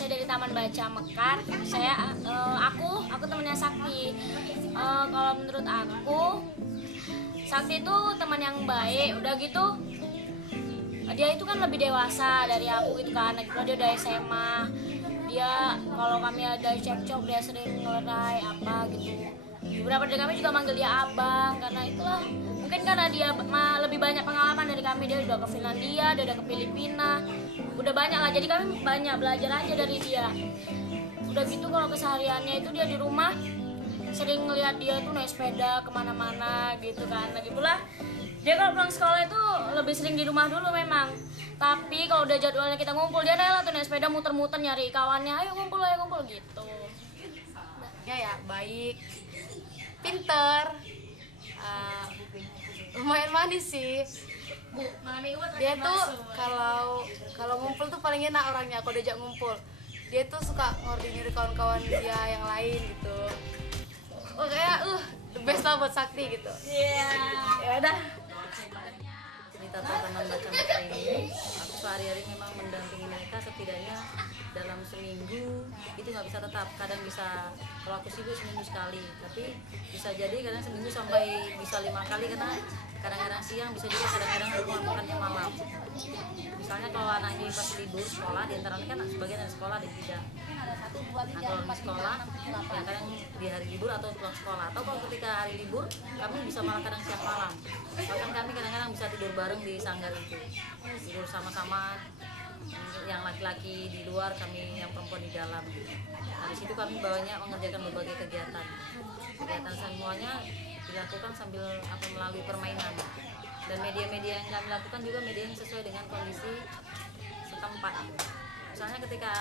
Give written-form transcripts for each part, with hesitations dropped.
saya dari Taman Baca Mekar. Aku temannya Sakti. Kalau menurut aku, Sakti itu teman yang baik. Udah gitu, dia itu kan lebih dewasa dari aku gitu kan. Lagi pula dia udah SMA. Dia kalau kami ada cekcok dia sering ngelerai apa gitu. Beberapa dari kami juga manggil dia abang karena itulah. Mungkin karena dia lebih banyak pengalaman dari kami. Dia udah ke Finlandia, dia udah ke Filipina, udah banyak lah. Jadi kami banyak belajar aja dari dia. Udah gitu kalau kesehariannya itu dia di rumah sering ngeliat dia tuh naik sepeda kemana-mana gitu kan. Lagi pula dia kalau pulang sekolah itu lebih sering di rumah dulu memang. Tapi kalau udah jadwalnya kita ngumpul, dia rela tuh naik sepeda muter-muter nyari kawannya, ayo kumpul gitu. Ya baik, pinter, lumayan manis sih. Dia tuh kalau ngumpul tuh paling enak orangnya. Kalau diajak ngumpul, dia tuh suka ngordinir kawan-kawan dia yang lain gitu. Oh kayak the best lah buat Sakti gitu. Iya. Ya udah. Cerita Taman Baca Mekar ini, aku sehari-hari memang mendampingi mereka setidaknya dalam seminggu. Itu nggak bisa tetap, kadang bisa, kalau aku sibuk seminggu sekali, tapi bisa jadi kadang seminggu sampai bisa 5 kali, karena kadang-kadang siang, bisa juga kadang-kadang aku makannya malam. Misalnya kalau anak ini pas libur sekolah, di antaranya kan sebagian dari sekolah dan tidak. Nah kalau di sekolah, ya kadang di hari libur atau pulang sekolah, atau kalau ketika hari libur kami bisa malah kadang siang malam. Bahkan kami kadang-kadang bisa tidur bareng di sanggar itu, tidur sama-sama, yang laki-laki di luar, kami yang perempuan di dalam. Nah di situ kami banyak mengerjakan berbagai kegiatan semuanya dilakukan sambil melalui permainan, dan media-media yang kami lakukan juga media yang sesuai dengan kondisi setempat. Misalnya ketika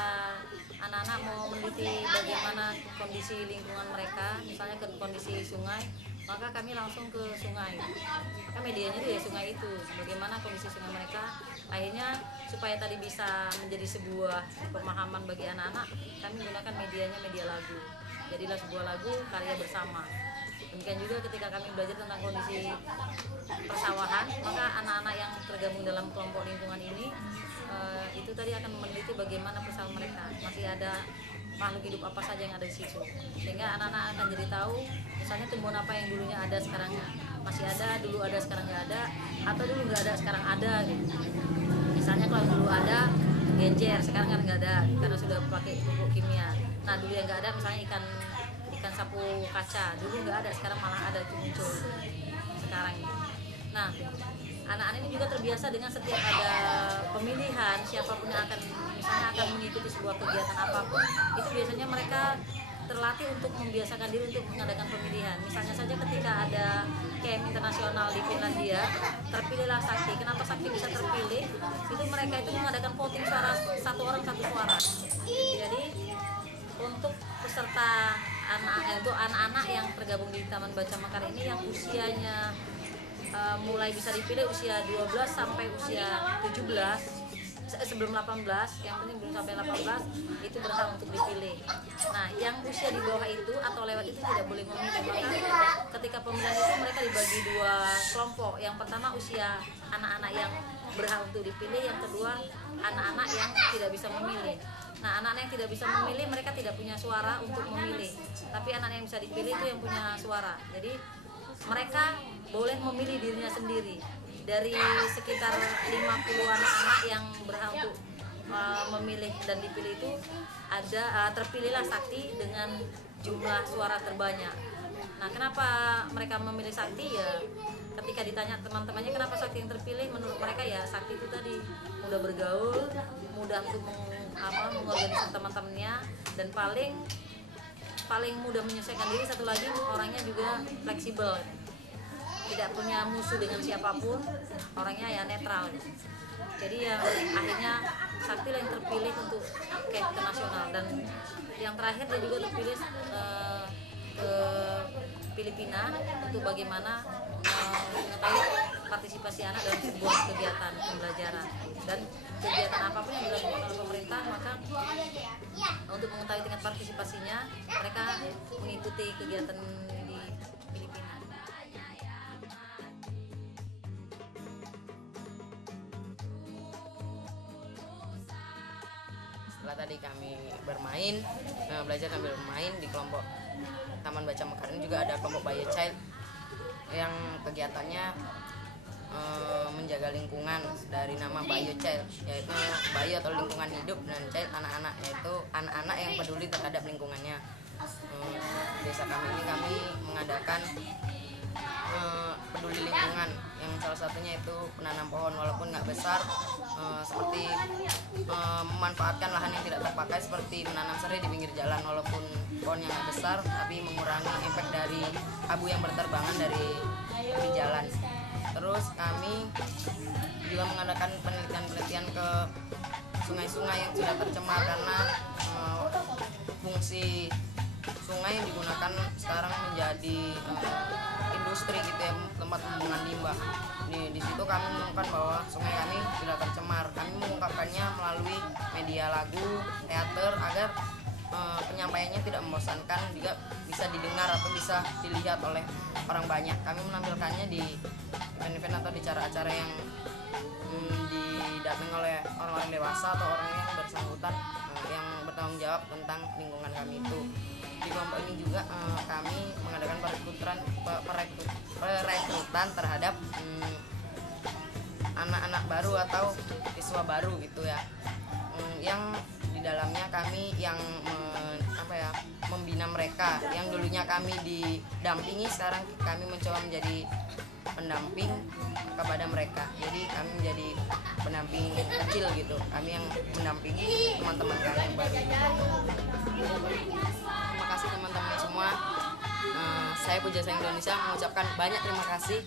anak-anak mau meneliti bagaimana kondisi lingkungan mereka, misalnya ke kondisi sungai, maka kami langsung ke sungai. Maka medianya itu ya sungai itu, bagaimana kondisi sungai mereka. Akhirnya supaya tadi bisa menjadi sebuah pemahaman bagi anak-anak, kami menggunakan medianya media lagu. Jadilah sebuah lagu karya bersama. Demikian juga ketika kami belajar tentang kondisi persawahan, maka anak-anak yang tergabung dalam kelompok lingkungan ini itu tadi akan meneliti bagaimana persawahan mereka, masih ada makhluk hidup apa saja yang ada di situ, sehingga anak-anak akan jadi tahu misalnya tumbuhan apa yang dulunya ada sekarang masih ada, dulu ada sekarang nggak ada, atau dulu nggak ada sekarang ada gitu. Misalnya kalau dulu ada genjer, sekarang kan nggak ada karena sudah pakai pupuk kimia. Nah dulu yang nggak ada misalnya ikan sapu kaca, dulu nggak ada, sekarang malah ada, itu muncul sekarang. Nah anak-anak ini juga terbiasa dengan setiap ada pemilihan, siapapun yang akan mengikuti sebuah kegiatan apapun, itu biasanya mereka terlatih untuk membiasakan diri untuk mengadakan pemilihan. Misalnya saja ketika ada camp internasional di Finlandia, terpilihlah Sakti. Kenapa Sakti bisa terpilih? Itu mereka itu mengadakan voting suara, satu orang satu suara. Jadi untuk peserta anak-anak yang tergabung di Taman Baca Mekar ini yang usianya mulai bisa dipilih usia 12 sampai usia 17, sebelum 18, yang penting belum sampai 18 itu berhak untuk dipilih. Nah yang usia di bawah itu atau lewat itu tidak boleh memilih. Maka ketika pemilihan itu mereka dibagi dua kelompok. Yang pertama usia anak-anak yang berhak untuk dipilih, yang kedua anak-anak yang tidak bisa memilih. Nah anak-anak yang tidak bisa memilih, mereka tidak punya suara untuk memilih, tapi anak yang bisa dipilih itu yang punya suara. Jadi mereka boleh memilih dirinya sendiri. Dari sekitar 50 anak-anak yang berhak untuk memilih dan dipilih itu terpilihlah Sakti dengan jumlah suara terbanyak. Nah kenapa mereka memilih Sakti? Ya ketika ditanya teman-temannya kenapa Sakti yang terpilih, menurut mereka ya Sakti itu tadi mudah bergaul, mudah untuk mengorganisasi teman-temannya, dan paling mudah menyesuaikan diri. Satu lagi orangnya juga fleksibel, tidak punya musuh dengan siapapun, orangnya ya netral. Jadi yang akhirnya Sakti yang terpilih untuk camp nasional, dan yang terakhir dia juga terpilih ke Filipina untuk bagaimana mengetahui partisipasi anak dalam sebuah kegiatan pembelajaran dan kegiatan apapun yang dilakukan oleh pemerintah. Maka untuk mengetahui tingkat partisipasinya, mereka mengikuti kegiatan di Filipina. Setelah tadi kami bermain, belajar sambil bermain di kelompok Taman Baca Mekar ini juga ada kelompok Bio Child yang kegiatannya menjaga lingkungan dari nama Bio Child, yaitu Bio atau lingkungan hidup, dan Child anak-anak, yaitu anak-anak yang peduli terhadap lingkungannya. Desa kami ini kami mengadakan peduli lingkungan yang salah satunya itu menanam pohon walaupun nggak besar, seperti memanfaatkan lahan yang tidak terpakai seperti menanam serai di pinggir jalan walaupun pohon yang nggak besar tapi mengurangi efek dari abu yang berterbangan dari jalan. Terus kami juga mengadakan penelitian ke sungai-sungai yang sudah tercemar karena fungsi sungai digunakan sekarang menjadi industri gitu ya, tempat pembuangan limbah. Di situ kami menemukan bahwa sungai kami sudah tercemar. Kami mengungkapkannya melalui media lagu, teater agar penyampaiannya tidak membosankan, juga bisa didengar atau bisa dilihat oleh orang banyak. Kami menampilkannya di event-event atau di acara-acara yang didampingi oleh orang-orang dewasa atau orang yang bersangkutan yang bertanggung jawab tentang lingkungan kami itu. Di kelompok ini juga kami mengadakan perekrutan terhadap anak-anak baru atau siswa baru gitu ya, yang di dalamnya kami yang membina mereka. Yang dulunya kami didampingi, sekarang kami mencoba menjadi pendamping kepada mereka. Jadi kami menjadi pendamping kecil gitu, kami yang mendampingi teman-teman kami yang baru. Terima kasih teman-teman semua. Saya Pujasa Indonesia mengucapkan banyak terima kasih